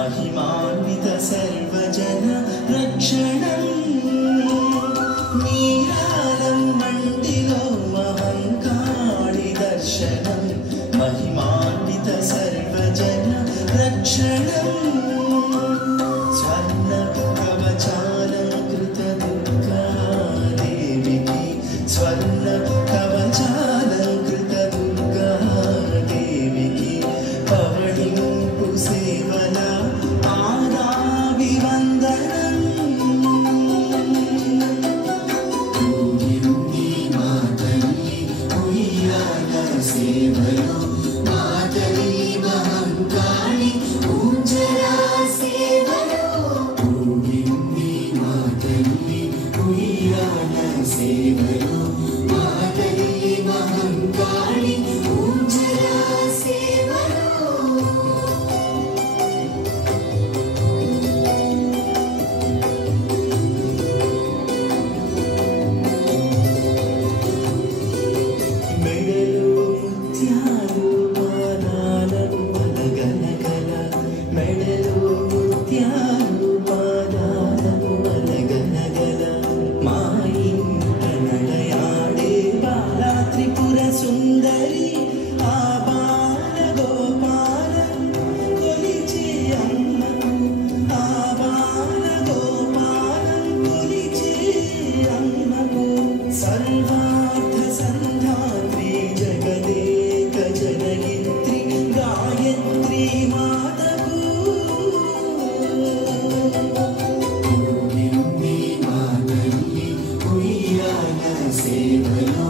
महिमान्वित सर्वजन रक्षणं नीरालं मण्डिलो महङ्काळि दर्शनं महिमान्वित सर्वजन रक्षणं स्वर्णकवचालङ्कृतदुर्गा देविकी स्वर्णकवचालङ्कृतदुर्गा देविकी पवळिंपु सेवल आदाभिवन्दनं मातल्ली उय्याल सेवलो मातली महङ्काळि ऊंजरा सेवलो मातल्ली उय्याल सेवलो मातली महङ्काळि ऊंजरा सेवलो మెడలో ముత్యాలు పాదాలకు అలగనగల మెడలో ముత్యాలు పాదాలకు అలగనగల మా ఇంట నడయాడే బాలా త్రిపుర సుందరి ఆ బాల గోపాలం కొలిచే అమ్మకు ఆ బాల గోపాలం కొలిచే అమ్మకు సర్వార్థ సంధాత్రి జగదేక జనయిత్రి గాయత్రి మాతకు మాతల్లి ఉయ్యాల సేవలో